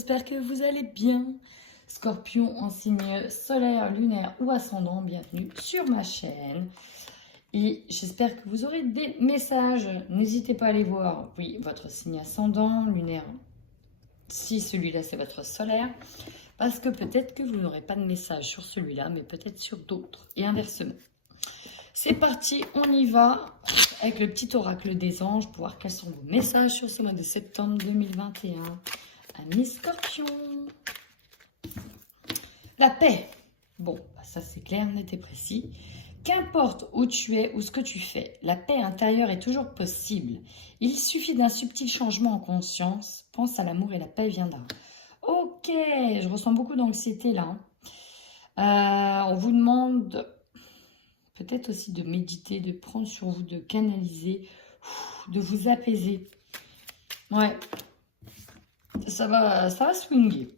j'espère que vous allez bien. Scorpion en signe solaire, lunaire ou ascendant, bienvenue sur ma chaîne. Et j'espère que vous aurez des messages. N'hésitez pas à aller voir, oui, votre signe ascendant, lunaire, si celui-là c'est votre solaire. Parce que peut-être que vous n'aurez pas de message sur celui-là, mais peut-être sur d'autres. Et inversement. C'est parti, on y va avec le petit oracle des anges pour voir quels sont vos messages sur ce mois de septembre 2021. Amis Scorpion. La paix. Bon, ça c'est clair, net et précis. Qu'importe où tu es ou ce que tu fais, la paix intérieure est toujours possible. Il suffit d'un subtil changement en conscience. Pense à l'amour et la paix viendra. Ok, je ressens beaucoup d'anxiété là. On vous demande peut-être aussi de méditer, de prendre sur vous, de canaliser, de vous apaiser. Ouais, ça va swinguer.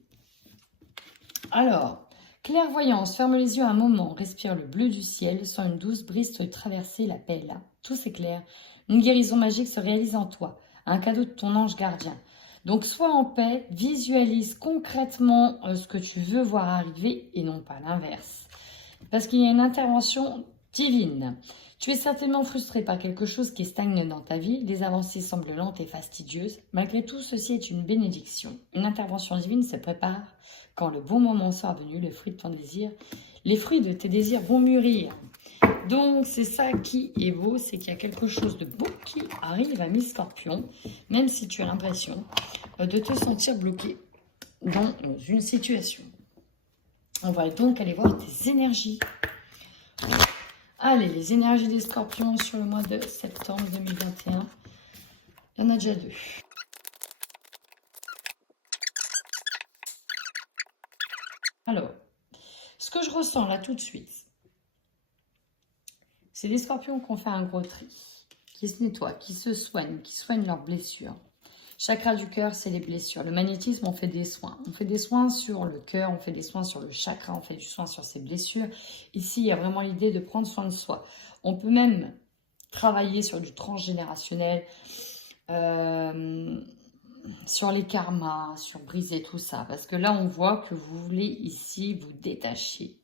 Alors, clairvoyance, ferme les yeux un moment, respire le bleu du ciel, sens une douce brise te traverser, la paix est là. Tout s'éclaire, une guérison magique se réalise en toi, un cadeau de ton ange gardien. Donc, sois en paix, visualise concrètement ce que tu veux voir arriver et non pas l'inverse. Parce qu'il y a une intervention divine. Tu es certainement frustré par quelque chose qui stagne dans ta vie. Les avancées semblent lentes et fastidieuses. Malgré tout, ceci est une bénédiction. Une intervention divine se prépare. Quand le bon moment sera venu, le fruit de ton désir, les fruits de tes désirs vont mûrir. Donc, c'est ça qui est beau, c'est qu'il y a quelque chose de beau qui arrive à mi-scorpion, même si tu as l'impression de te sentir bloqué dans une situation. On va donc aller voir tes énergies. Allez, les énergies des scorpions sur le mois de septembre 2021. Il y en a déjà deux. Alors, ce que je ressens là tout de suite, c'est des scorpions qui ont fait un gros tri, qui se nettoient, qui se soignent, qui soignent leurs blessures. Chakra du cœur, c'est les blessures. Le magnétisme, on fait des soins. On fait des soins sur le cœur, on fait des soins sur le chakra, on fait du soin sur ses blessures. Ici, il y a vraiment l'idée de prendre soin de soi. On peut même travailler sur du transgénérationnel, sur les karmas, sur briser tout ça. Parce que là, on voit que vous voulez ici vous détacher.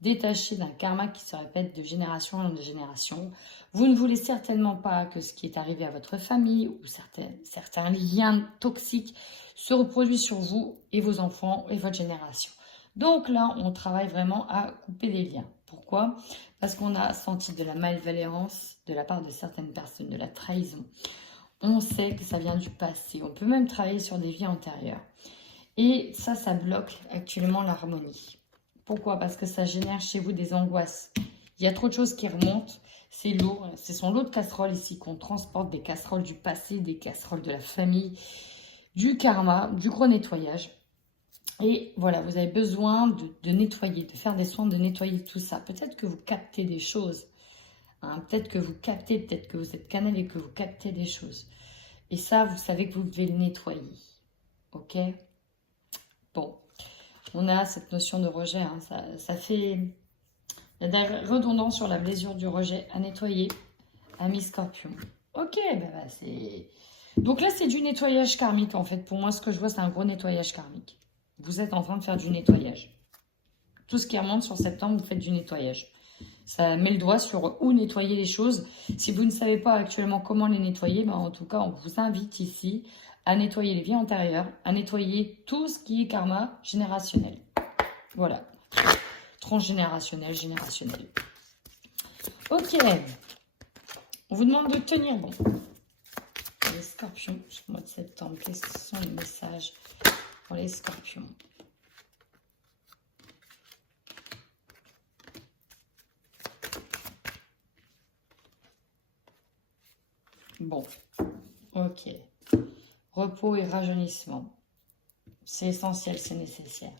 Détaché d'un karma qui se répète de génération en génération. Vous ne voulez certainement pas que ce qui est arrivé à votre famille ou certains liens toxiques se reproduisent sur vous et vos enfants et votre génération. Donc là, on travaille vraiment à couper les liens. Pourquoi? Parce qu'on a senti de la malveillance de la part de certaines personnes, de la trahison. On sait que ça vient du passé. On peut même travailler sur des vies antérieures. Et ça bloque actuellement l'harmonie. Pourquoi? Parce que ça génère chez vous des angoisses. Il y a trop de choses qui remontent. C'est lourd. C'est son lot de casseroles ici qu'on transporte. Des casseroles du passé, des casseroles de la famille, du karma, du gros nettoyage. Et voilà, vous avez besoin de nettoyer, de faire des soins, de nettoyer tout ça. Peut-être que vous captez des choses. Hein, peut-être que vous captez, peut-être que vous êtes canal et que vous captez des choses. Et ça, vous savez que vous devez le nettoyer. Ok? Bon. On a cette notion de rejet, hein. Ça fait... Il y a des redondances sur la blessure du rejet à nettoyer, amis scorpion. Ok, c'est... Donc là, c'est du nettoyage karmique, en fait. Pour moi, ce que je vois, c'est un gros nettoyage karmique. Vous êtes en train de faire du nettoyage. Tout ce qui remonte sur septembre, vous faites du nettoyage. Ça met le doigt sur où nettoyer les choses. Si vous ne savez pas actuellement comment les nettoyer, en tout cas, on vous invite ici à nettoyer les vies antérieures, à nettoyer tout ce qui est karma générationnel. Voilà. Transgénérationnel, générationnel. Ok. On vous demande de tenir bon. Les scorpions, sur le mois de septembre, quels sont les messages pour les scorpions? Bon. Ok. Repos et rajeunissement. C'est essentiel, c'est nécessaire.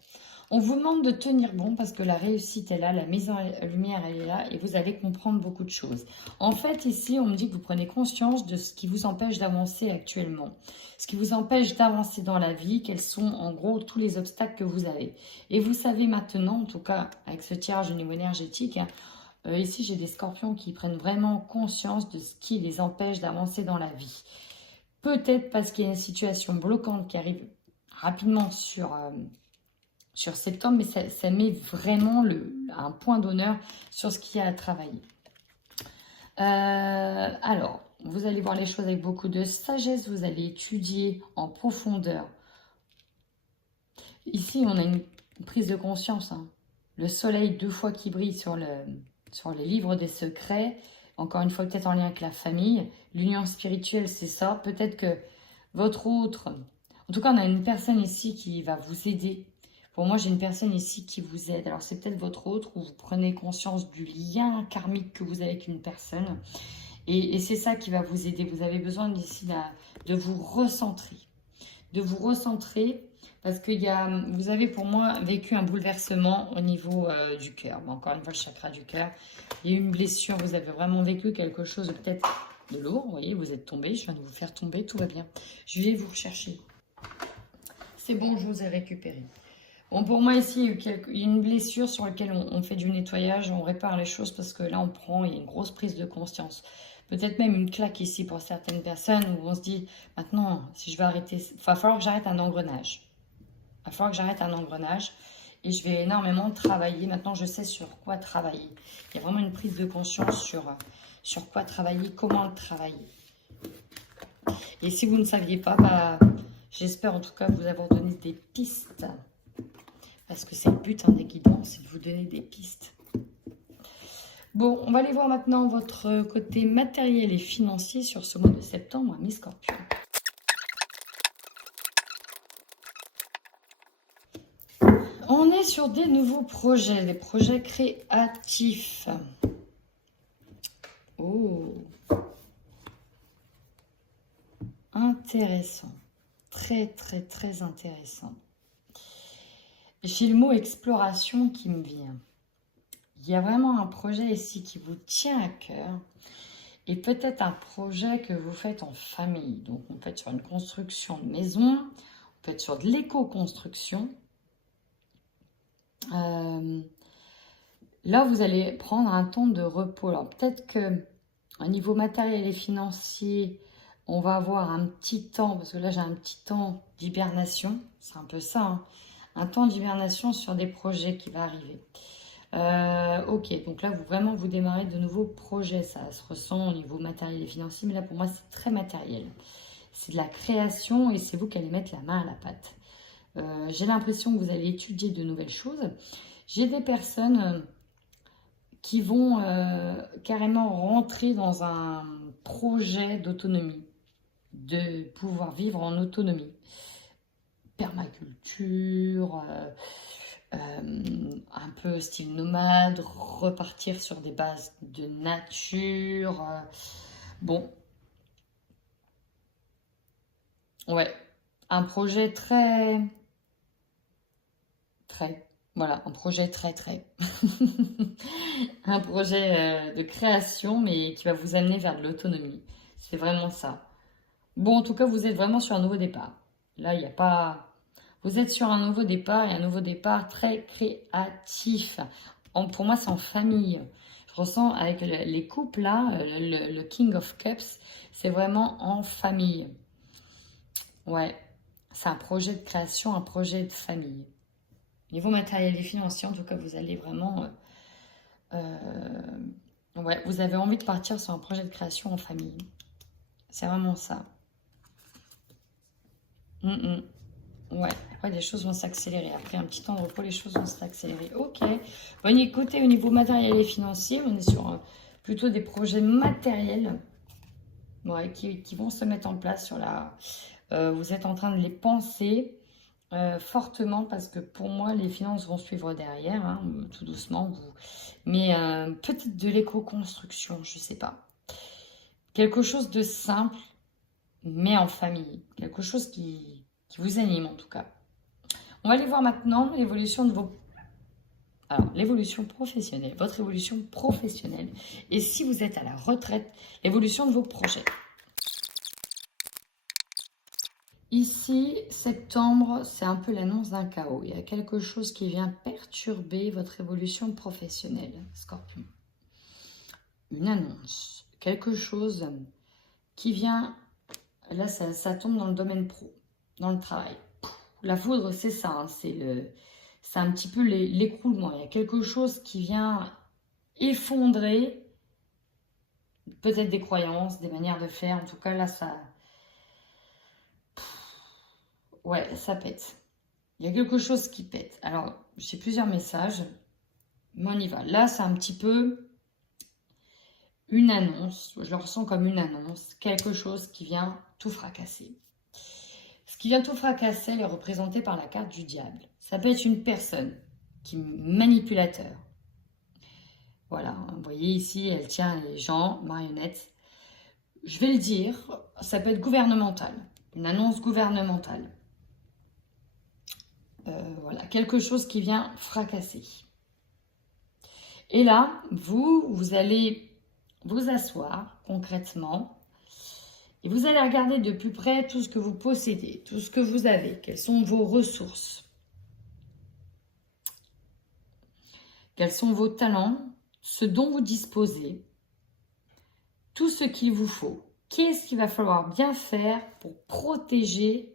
On vous demande de tenir bon parce que la réussite est là, la mise en lumière elle est là et vous allez comprendre beaucoup de choses. En fait, ici, on me dit que vous prenez conscience de ce qui vous empêche d'avancer actuellement. Ce qui vous empêche d'avancer dans la vie, quels sont en gros tous les obstacles que vous avez. Et vous savez maintenant, en tout cas avec ce tirage au niveau énergétique, ici j'ai des scorpions qui prennent vraiment conscience de ce qui les empêche d'avancer dans la vie. Peut-être parce qu'il y a une situation bloquante qui arrive rapidement sur septembre, mais ça met vraiment un point d'honneur sur ce qu'il y a à travailler. Alors, vous allez voir les choses avec beaucoup de sagesse, vous allez étudier en profondeur. Ici, on a une prise de conscience. Hein. Le soleil 2 fois qui brille sur les livres des secrets. Encore une fois, peut-être en lien avec la famille. L'union spirituelle, c'est ça. Peut-être que votre autre... En tout cas, on a une personne ici qui va vous aider. Pour moi, j'ai une personne ici qui vous aide. Alors, c'est peut-être votre autre où vous prenez conscience du lien karmique que vous avez avec une personne. Et c'est ça qui va vous aider. Vous avez besoin ici de vous recentrer. De vous recentrer parce que vous avez pour moi vécu un bouleversement au niveau du cœur. Bon, encore une fois, le chakra du cœur. Il y a eu une blessure. Vous avez vraiment vécu quelque chose de peut-être de lourd. Vous voyez, vous êtes tombé. Je viens de vous faire tomber. Tout va bien. Je vais vous rechercher. C'est bon, je vous ai récupéré. Bon, pour moi, ici, il y a une blessure sur laquelle on fait du nettoyage, on répare les choses parce que là, il y a une grosse prise de conscience. Peut-être même une claque ici pour certaines personnes où on se dit, maintenant, si je vais arrêter, il va falloir que j'arrête un engrenage. Il va falloir que j'arrête un engrenage et je vais énormément travailler. Maintenant, je sais sur quoi travailler. Il y a vraiment une prise de conscience sur quoi travailler, comment le travailler. Et si vous ne saviez pas, j'espère en tout cas vous avoir donné des pistes. Parce que c'est le but des guidances, c'est de vous donner des pistes. Bon, on va aller voir maintenant votre côté matériel et financier sur ce mois de septembre, mes scorpions. On est sur des nouveaux projets, des projets créatifs. Oh, intéressant. Très, très, très intéressant. J'ai le mot exploration qui me vient. Il y a vraiment un projet ici qui vous tient à cœur et peut-être un projet que vous faites en famille. Donc, on peut être sur une construction de maison, on peut être sur de l'éco-construction. Là, vous allez prendre un temps de repos. Alors, peut-être qu'au niveau matériel et financier, on va avoir un petit temps, parce que là, j'ai un petit temps d'hibernation. C'est un peu ça, hein. Un temps d'hibernation sur des projets qui va arriver. Ok, donc là, vous démarrez de nouveaux projets. Ça se ressent au niveau matériel et financier, mais là, pour moi, c'est très matériel. C'est de la création et c'est vous qui allez mettre la main à la pâte. J'ai l'impression que vous allez étudier de nouvelles choses. J'ai des personnes qui vont carrément rentrer dans un projet d'autonomie, de pouvoir vivre en autonomie. Permaculture, un peu style nomade, repartir sur des bases de nature. Bon. Ouais. Un projet voilà, un projet très. Un projet de création, mais qui va vous amener vers de l'autonomie. C'est vraiment ça. Bon, en tout cas, vous êtes vraiment sur un nouveau départ. Là, il n'y a pas... Vous êtes sur un nouveau départ, et un nouveau départ très créatif. Pour moi, c'est en famille. Je ressens avec les couples, là, le King of Cups, c'est vraiment en famille. Ouais, c'est un projet de création, un projet de famille. Niveau matériel et financier, en tout cas, vous allez vraiment... ouais, vous avez envie de partir sur un projet de création en famille. C'est vraiment ça. Ouais, après les choses vont s'accélérer. Après un petit temps de repos, les choses vont s'accélérer. Ok. Bon, écoutez, au niveau matériel et financier, on est sur plutôt des projets matériels, ouais, qui vont se mettre en place sur la... vous êtes en train de les penser fortement parce que pour moi, les finances vont suivre derrière, hein, tout doucement. Mais peut-être de l'éco-construction, je sais pas. Quelque chose de simple, mais en famille. Quelque chose qui vous anime en tout cas. On va aller voir maintenant l'évolution de vos... Alors, l'évolution professionnelle, votre évolution professionnelle. Et si vous êtes à la retraite, l'évolution de vos projets. Ici, septembre, c'est un peu l'annonce d'un chaos. Il y a quelque chose qui vient perturber votre évolution professionnelle, Scorpion. Une annonce, quelque chose qui vient... Là, ça tombe dans le domaine pro, dans le travail. La foudre, c'est ça, hein, c'est un petit peu l'écroulement. Il y a quelque chose qui vient effondrer peut-être des croyances, des manières de faire. En tout cas, là, ça... Ouais, ça pète. Il y a quelque chose qui pète. Alors, j'ai plusieurs messages, mais on y va. Là, c'est un petit peu une annonce. Je le ressens comme une annonce. Quelque chose qui vient tout fracasser. Ce qui vient tout fracasser, elle est représentée par la carte du diable. Ça peut être une personne qui est manipulateur. Voilà, vous voyez ici, elle tient les gens, marionnettes. Je vais le dire, ça peut être gouvernemental, une annonce gouvernementale. Voilà, quelque chose qui vient fracasser. Et là, vous allez vous asseoir concrètement et vous allez regarder de plus près tout ce que vous possédez, tout ce que vous avez, quelles sont vos ressources, quels sont vos talents, ce dont vous disposez, tout ce qu'il vous faut. Qu'est-ce qu'il va falloir bien faire pour protéger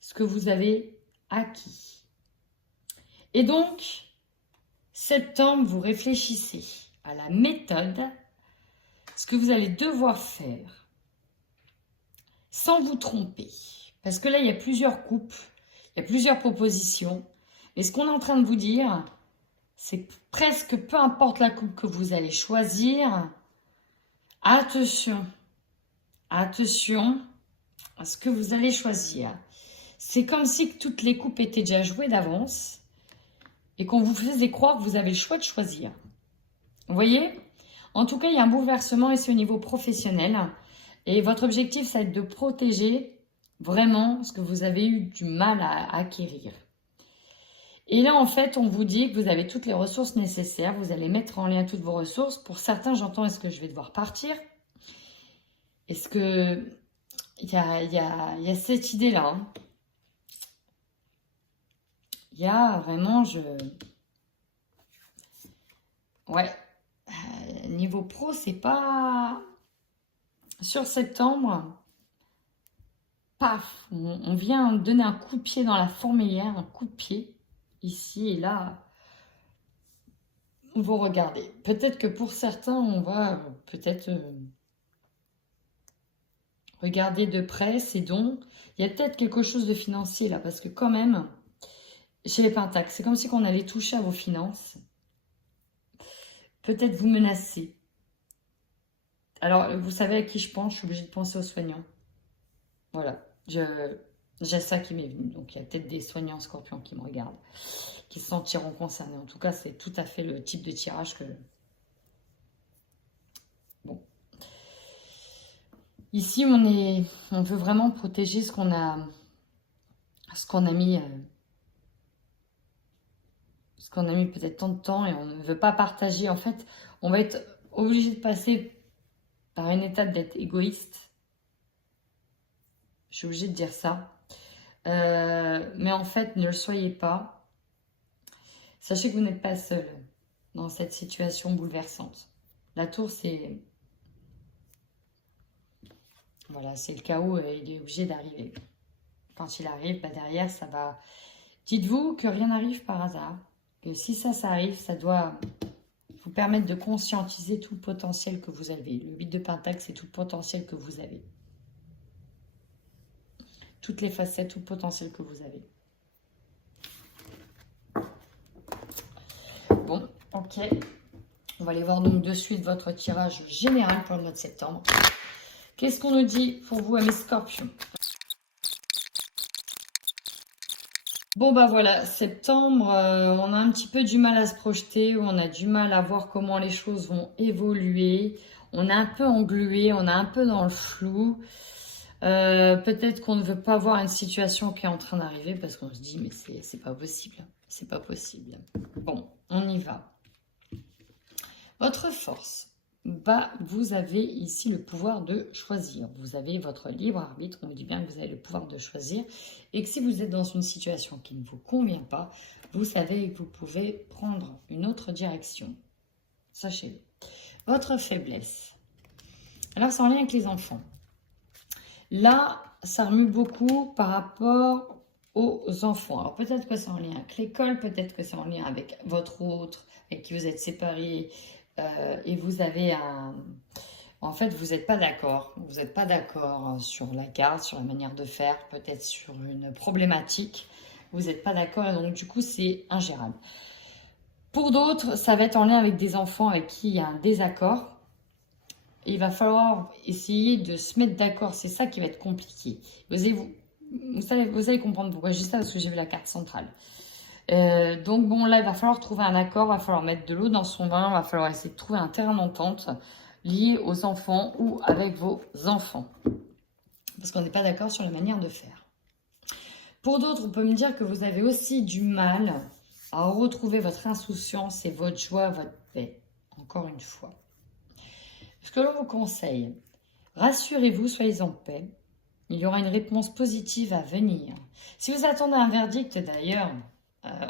ce que vous avez acquis? Et donc, septembre, vous réfléchissez à la méthode, ce que vous allez devoir faire sans vous tromper. Parce que là, il y a plusieurs coupes, il y a plusieurs propositions. Et ce qu'on est en train de vous dire, c'est que presque peu importe la coupe que vous allez choisir, attention, attention à ce que vous allez choisir. C'est comme si toutes les coupes étaient déjà jouées d'avance et qu'on vous faisait croire que vous avez le choix de choisir. Vous voyez? En tout cas, il y a un bouleversement ici au niveau professionnel. Et votre objectif, ça va être de protéger vraiment ce que vous avez eu du mal à acquérir. Et là, en fait, on vous dit que vous avez toutes les ressources nécessaires. Vous allez mettre en lien toutes vos ressources. Pour certains, j'entends, est-ce que je vais devoir partir? Est-ce que... Il y a cette idée-là. Hein. Il y a vraiment... Ouais. Niveau pro, c'est pas... Sur septembre, paf, on vient donner un coup de pied dans la fourmilière, un coup de pied, ici et là. Vous regardez. Peut-être que pour certains, on va peut-être regarder de près ces dons. Il y a peut-être quelque chose de financier là, parce que quand même, chez les Pentacles, c'est comme si on allait toucher à vos finances. Peut-être vous menacer. Alors, vous savez à qui je pense? Je suis obligée de penser aux soignants. Voilà, j'ai ça qui m'est venu. Donc, il y a peut-être des soignants scorpions qui me regardent, qui se sentiront concernés. En tout cas, c'est tout à fait le type de tirage que... Bon. Ici, on veut vraiment protéger ce qu'on a mis... ce qu'on a mis peut-être tant de temps et on ne veut pas partager. En fait, on va être obligé de passer par une étape d'être égoïste. Je suis obligée de dire ça. Mais en fait, ne le soyez pas. Sachez que vous n'êtes pas seul dans cette situation bouleversante. La tour, c'est... Voilà, c'est le chaos et il est obligé d'arriver. Quand il arrive, bah derrière, ça va... Dites-vous que rien n'arrive par hasard. Que si ça arrive, ça doit vous permettre de conscientiser tout le potentiel que vous avez. Le 8 de Pentacle, c'est tout le potentiel que vous avez. Toutes les facettes, tout le potentiel que vous avez. Bon, ok. On va aller voir donc de suite votre tirage général pour le mois de septembre. Qu'est-ce qu'on nous dit pour vous, amis scorpions? Bon, bah voilà, septembre, on a un petit peu du mal à se projeter, on a du mal à voir comment les choses vont évoluer. On est un peu englué, on est un peu dans le flou. Peut-être qu'on ne veut pas voir une situation qui est en train d'arriver parce qu'on se dit, mais c'est pas possible, c'est pas possible. Bon, on y va. Votre force, bah, vous avez ici le pouvoir de choisir. Vous avez votre libre arbitre, on vous dit bien que vous avez le pouvoir de choisir et que si vous êtes dans une situation qui ne vous convient pas, vous savez que vous pouvez prendre une autre direction. Sachez-le. Votre faiblesse. Alors, c'est en lien avec les enfants. Là, ça remue beaucoup par rapport aux enfants. Alors peut-être que c'est en lien avec l'école, peut-être que c'est en lien avec votre autre, avec qui vous êtes séparés, et vous avez un... En fait, vous n'êtes pas d'accord. Vous n'êtes pas d'accord sur la garde, sur la manière de faire, peut-être sur une problématique. Vous n'êtes pas d'accord et donc du coup, c'est ingérable. Pour d'autres, ça va être en lien avec des enfants avec qui il y a un désaccord. Il va falloir essayer de se mettre d'accord. C'est ça qui va être compliqué. Vous allez comprendre pourquoi. Juste ça, parce que j'ai vu la carte centrale. Donc bon, là, il va falloir trouver un accord. Il va falloir mettre de l'eau dans son vin. Il va falloir essayer de trouver un terrain d'entente lié aux enfants ou avec vos enfants. Parce qu'on n'est pas d'accord sur la manière de faire. Pour d'autres, on peut me dire que vous avez aussi du mal à retrouver votre insouciance et votre joie, votre paix. Encore une fois. Ce que l'on vous conseille, rassurez-vous, soyez en paix. Il y aura une réponse positive à venir. Si vous attendez un verdict d'ailleurs,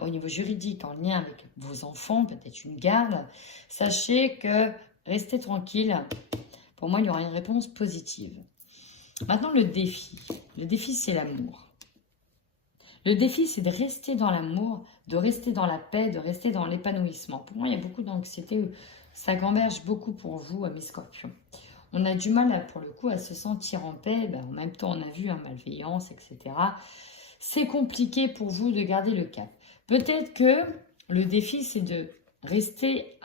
au niveau juridique, en lien avec vos enfants, peut-être une garde, sachez que restez tranquille. Pour moi, il y aura une réponse positive. Maintenant, le défi. Le défi, c'est l'amour. Le défi, c'est de rester dans l'amour, de rester dans la paix, de rester dans l'épanouissement. Pour moi, il y a beaucoup d'anxiété. Ça gamberge beaucoup pour vous, mes scorpions. On a du mal, pour le coup, à se sentir en paix. En même temps, on a vu malveillance, etc. C'est compliqué pour vous de garder le cap. Peut-être que le défi, c'est de rester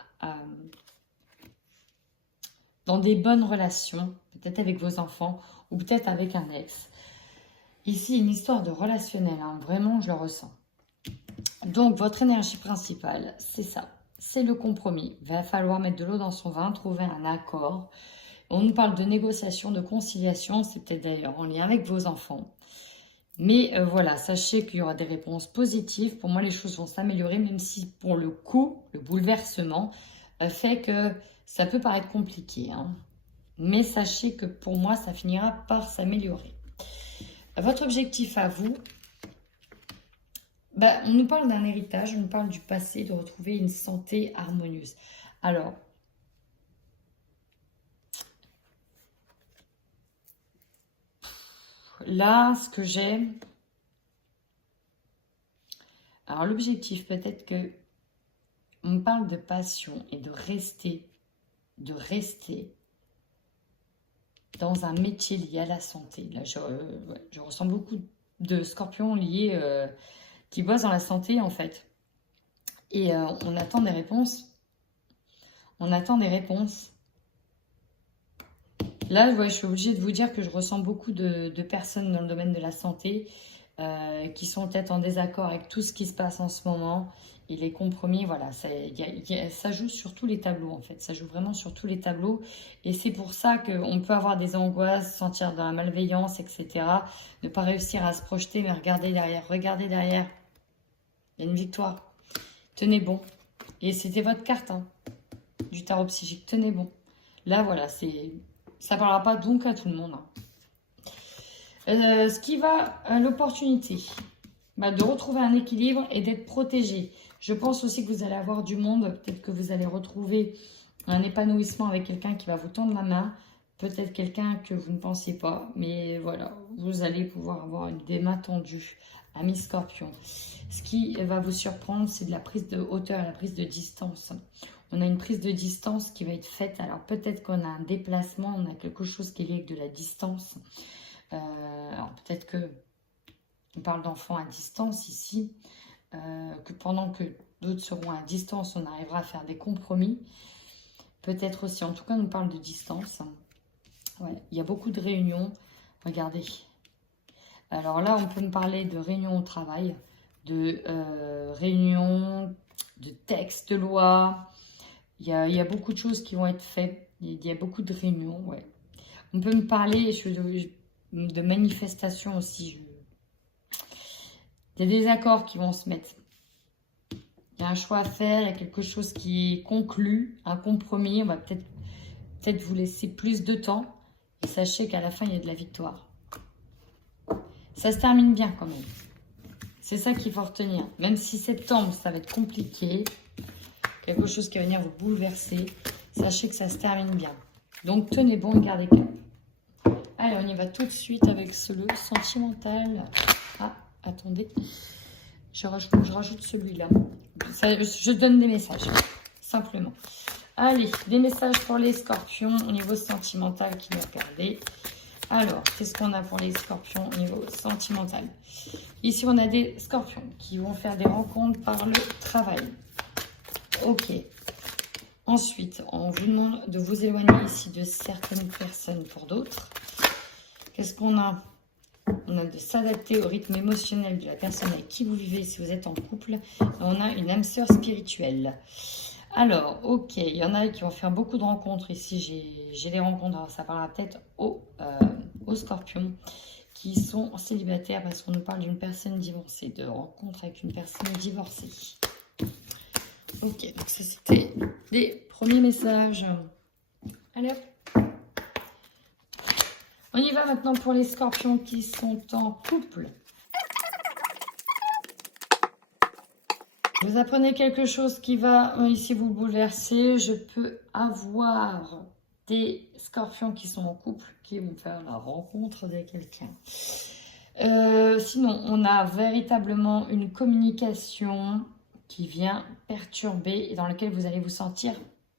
dans des bonnes relations, peut-être avec vos enfants ou peut-être avec un ex. Ici, une histoire de relationnel, vraiment, je le ressens. Donc, votre énergie principale, c'est ça. C'est le compromis. Il va falloir mettre de l'eau dans son vin, trouver un accord. On nous parle de négociation, de conciliation. C'est peut-être d'ailleurs en lien avec vos enfants. Mais voilà, sachez qu'il y aura des réponses positives. Pour moi, les choses vont s'améliorer, même si pour le coup, le bouleversement fait que ça peut paraître compliqué. Mais sachez que pour moi, ça finira par s'améliorer. Votre objectif à vous, on nous parle d'un héritage, on nous parle du passé, de retrouver une santé harmonieuse. Alors, là, ce que j'ai... Alors, l'objectif, peut-être que on me parle de passion et de rester dans un métier lié à la santé. Là, je ressens beaucoup de scorpions liés... qui bossent dans la santé, en fait. Et on attend des réponses. On attend des réponses. Là, je suis obligée de vous dire que je ressens beaucoup de personnes dans le domaine de la santé qui sont peut-être en désaccord avec tout ce qui se passe en ce moment. Et les compromis, voilà, ça joue sur tous les tableaux, en fait. Ça joue vraiment sur tous les tableaux. Et c'est pour ça qu'on peut avoir des angoisses, sentir dans la malveillance, etc. Ne pas réussir à se projeter, mais regardez derrière. Regardez derrière. Il y a une victoire. Tenez bon. Et c'était votre carte du tarot psychique. Tenez bon. Là, voilà, ça ne parlera pas donc à tout le monde. Ce qui va à l'opportunité de retrouver un équilibre et d'être protégé. Je pense aussi que vous allez avoir du monde. Peut-être que vous allez retrouver un épanouissement avec quelqu'un qui va vous tendre la main. Peut-être quelqu'un que vous ne pensiez pas. Mais voilà, vous allez pouvoir avoir des mains tendues. Amis Scorpion. Ce qui va vous surprendre, c'est de la prise de hauteur, la prise de distance. On a une prise de distance qui va être faite. Alors peut-être qu'on a un déplacement, on a quelque chose qui est lié avec de la distance. Alors peut-être que on parle d'enfants à distance ici, que pendant que d'autres seront à distance, on arrivera à faire des compromis. Peut-être aussi, en tout cas, on nous parle de distance. Ouais, il y a beaucoup de réunions. Regardez. Alors là, on peut me parler de réunions au travail, de réunions, de textes de loi. Il y a beaucoup de choses qui vont être faites. Il y a beaucoup de réunions, ouais. On peut me parler de manifestations aussi. Il y a des accords qui vont se mettre. Il y a un choix à faire, il y a quelque chose qui est conclu, un compromis. On va peut-être vous laisser plus de temps. Et sachez qu'à la fin, il y a de la victoire. Ça se termine bien quand même. C'est ça qu'il faut retenir. Même si septembre, ça va être compliqué. Quelque chose qui va venir vous bouleverser. Sachez que ça se termine bien. Donc, tenez bon et gardez cap. Allez, on y va tout de suite avec le sentimental. Ah, Attendez, je rajoute celui-là. Je donne des messages, simplement. Allez, des messages pour les scorpions au niveau sentimental qui nous regardent. Alors, qu'est-ce qu'on a pour les scorpions au niveau sentimental? Ici, on a des scorpions qui vont faire des rencontres par le travail. Ok. Ensuite, on vous demande de vous éloigner ici de certaines personnes pour d'autres. Qu'est-ce qu'on a? On a de s'adapter au rythme émotionnel de la personne avec qui vous vivez si vous êtes en couple. Et on a une âme sœur spirituelle. Alors, ok, il y en a qui vont faire beaucoup de rencontres. Ici, j'ai des rencontres, alors ça parlera peut-être aux scorpions qui sont célibataires parce qu'on nous parle d'une personne divorcée, de rencontre avec une personne divorcée. Ok, donc ça c'était les premiers messages. Allez hop. On y va maintenant pour les scorpions qui sont en couple. Vous apprenez quelque chose qui va ici vous bouleverser. Je peux avoir des scorpions qui sont en couple, qui vont faire la rencontre de quelqu'un. Sinon, on a véritablement une communication qui vient perturber et dans laquelle vous allez vous sentir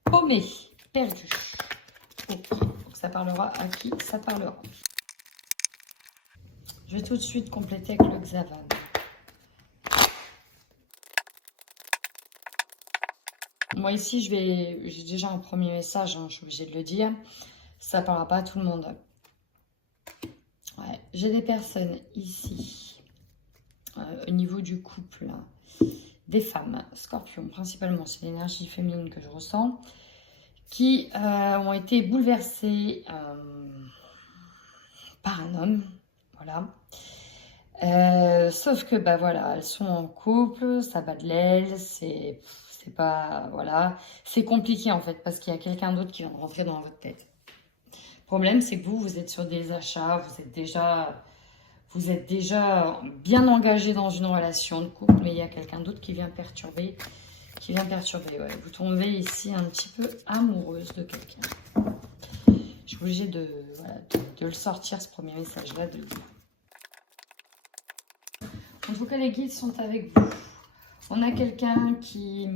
paumé, perdu. Okay. Donc ça parlera à qui ça parlera. Je vais tout de suite compléter avec le hexagone. Moi ici, j'ai déjà un premier message, hein, je suis obligée de le dire. Ça ne parlera pas à tout le monde. Ouais, j'ai des personnes ici, au niveau du couple, là, des femmes, scorpions principalement, c'est l'énergie féminine que je ressens, qui ont été bouleversées par un homme, voilà. Sauf que, bah voilà, elles sont en couple, ça bat de l'aile, c'est pas, voilà, c'est compliqué en fait, parce qu'il y a quelqu'un d'autre qui vient de rentrer dans votre tête. Le problème, c'est que vous êtes sur des achats, vous êtes déjà bien engagé dans une relation de couple, mais il y a quelqu'un d'autre qui vient perturber, ouais. Vous tombez ici un petit peu amoureuse de quelqu'un. Je suis obligée de le sortir, ce premier message-là, de vous. En tout cas, les guides sont avec vous. On a quelqu'un qui...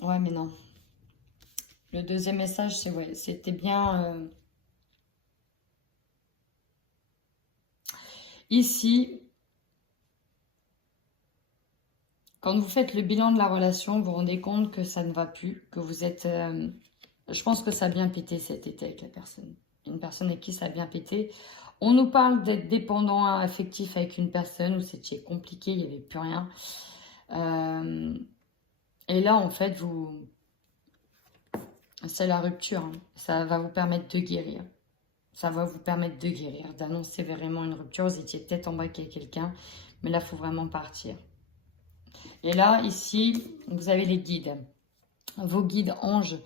Ouais, mais non. Le deuxième message, c'est ouais, c'était bien... Ici, quand vous faites le bilan de la relation, vous vous rendez compte que ça ne va plus, que vous êtes... je pense que ça a bien pété cet été avec la personne. Une personne avec qui ça a bien pété. On nous parle d'être dépendant affectif avec une personne où c'était compliqué, il n'y avait plus rien. Et là, en fait, c'est la rupture. Hein. Ça va vous permettre de guérir. Ça va vous permettre de guérir, d'annoncer vraiment une rupture. Vous étiez peut-être embarqué avec quelqu'un, mais là, il faut vraiment partir. Et là, ici, vous avez les guides. Vos guides, anges,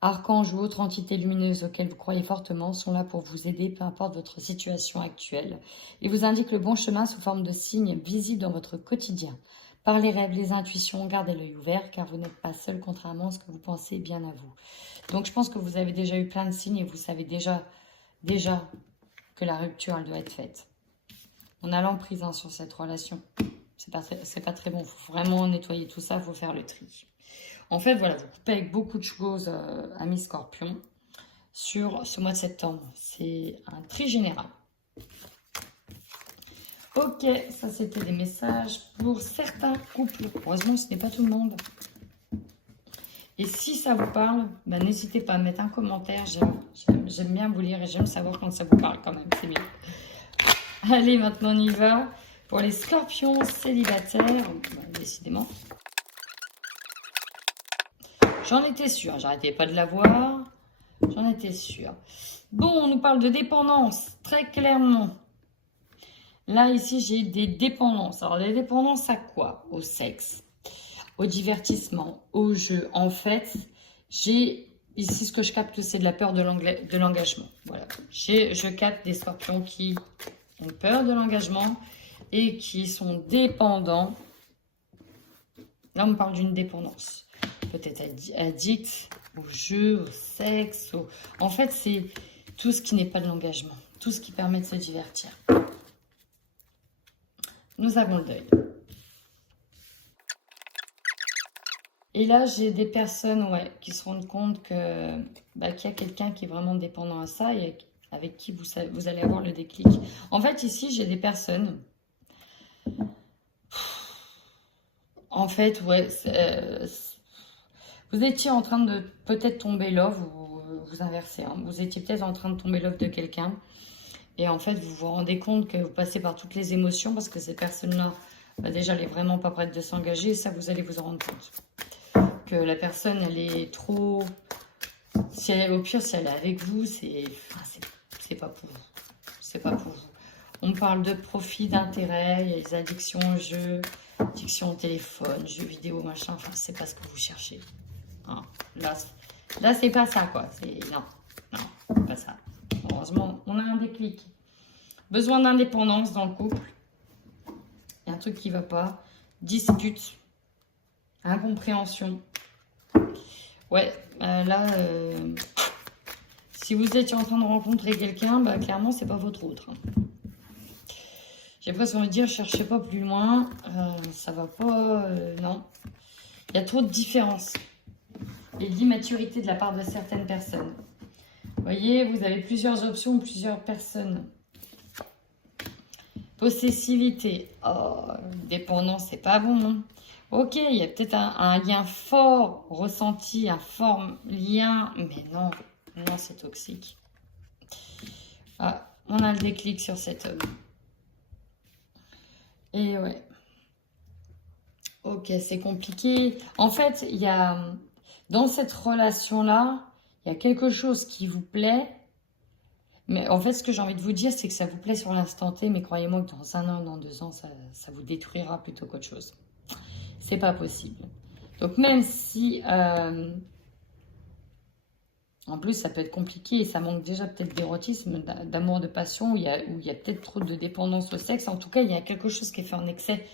archanges ou autres entités lumineuses auxquelles vous croyez fortement sont là pour vous aider, peu importe votre situation actuelle. Ils vous indiquent le bon chemin sous forme de signes visibles dans votre quotidien. Par les rêves, les intuitions, gardez l'œil ouvert car vous n'êtes pas seul contrairement à ce que vous pensez bien à vous. Donc je pense que vous avez déjà eu plein de signes et vous savez déjà que la rupture elle doit être faite. On a l'emprise sur cette relation. C'est pas très bon. Il faut vraiment nettoyer tout ça, il faut faire le tri. En fait, voilà, vous coupez avec beaucoup de choses, amis scorpions, sur ce mois de septembre. C'est un tri général. Ok, ça c'était des messages pour certains couples. Heureusement, ce n'est pas tout le monde. Et si ça vous parle, bah, n'hésitez pas à mettre un commentaire. J'aime bien vous lire et j'aime savoir quand ça vous parle quand même. C'est bien. Allez, maintenant on y va. Pour les scorpions célibataires, bah, décidément. J'en étais sûre, j'arrêtais pas de la voir. J'en étais sûre. Bon, on nous parle de dépendance, très clairement. Là, ici, j'ai des dépendances. Alors, les dépendances à quoi? Au sexe, au divertissement, au jeu. En fait, j'ai ici ce que je capte, c'est de la peur de l'engagement. Voilà. Je capte des scorpions qui ont peur de l'engagement et qui sont dépendants. Là, on me parle d'une dépendance. Peut-être addict au jeu, au sexe. En fait, c'est tout ce qui n'est pas de l'engagement, tout ce qui permet de se divertir. Nous avons le deuil. Et là, j'ai des personnes qui se rendent compte que qu'il y a quelqu'un qui est vraiment dépendant à ça et avec qui vous allez avoir le déclic. En fait, ici, j'ai des personnes... En fait, vous étiez en train de peut-être tomber love, ou vous inversez. Hein. Vous étiez peut-être en train de tomber love de quelqu'un. Et en fait, vous vous rendez compte que vous passez par toutes les émotions parce que cette personne-là, déjà, elle n'est vraiment pas prête de s'engager. Et ça, vous allez vous en rendre compte. Que la personne, elle est trop... Au pire, si elle est avec vous, c'est pas pour vous. C'est pas pour vous. On parle de profit, d'intérêt, il y a les addictions au jeu, addiction au téléphone, jeux vidéo, machin. Enfin, c'est pas ce que vous cherchez. Hein. Là c'est pas ça, quoi. Non, pas ça. Heureusement, on a un déclic. Besoin d'indépendance dans le couple. Il y a un truc qui va pas. Dispute. Incompréhension. Si vous étiez en train de rencontrer quelqu'un, clairement, c'est pas votre autre. J'ai presque envie de dire, cherchez pas plus loin. Ça va pas... non. Il y a trop de différences. Et d'immaturité de la part de certaines personnes. Vous voyez, vous avez plusieurs options, plusieurs personnes. Possessivité. Oh, dépendance, c'est pas bon. Hein. Ok, il y a peut-être un lien fort ressenti, un fort lien, mais non, c'est toxique. Ah, on a le déclic sur cet homme. Et ouais. Ok, c'est compliqué. En fait, il y a, dans cette relation-là, il y a quelque chose qui vous plaît. Mais en fait, ce que j'ai envie de vous dire, c'est que ça vous plaît sur l'instant T, mais croyez-moi que dans 1 an, dans 2 ans, ça vous détruira plutôt qu'autre chose. C'est pas possible. Donc même si... en plus, ça peut être compliqué et ça manque déjà peut-être d'érotisme, d'amour, de passion, où il y a peut-être trop de dépendance au sexe. En tout cas, il y a quelque chose qui est fait en excès.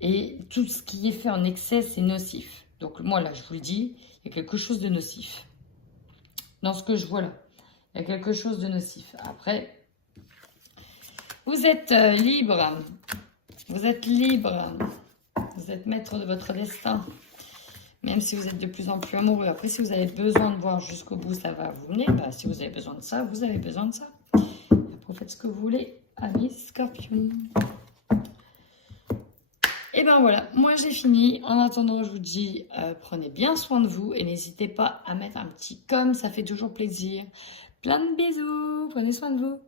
Et tout ce qui est fait en excès, c'est nocif. Donc moi, là, je vous le dis, il y a quelque chose de nocif. Dans ce que je vois là, il y a quelque chose de nocif. Après, vous êtes libre. Vous êtes libre. Vous êtes maître de votre destin. Même si vous êtes de plus en plus amoureux. Après, si vous avez besoin de voir jusqu'au bout, ça va vous venir. Si vous avez besoin de ça, vous avez besoin de ça. Après, vous faites ce que vous voulez, amis Scorpion. Et ben voilà, moi j'ai fini. En attendant, je vous dis, prenez bien soin de vous. Et n'hésitez pas à mettre un petit comme, ça fait toujours plaisir. Plein de bisous, prenez soin de vous.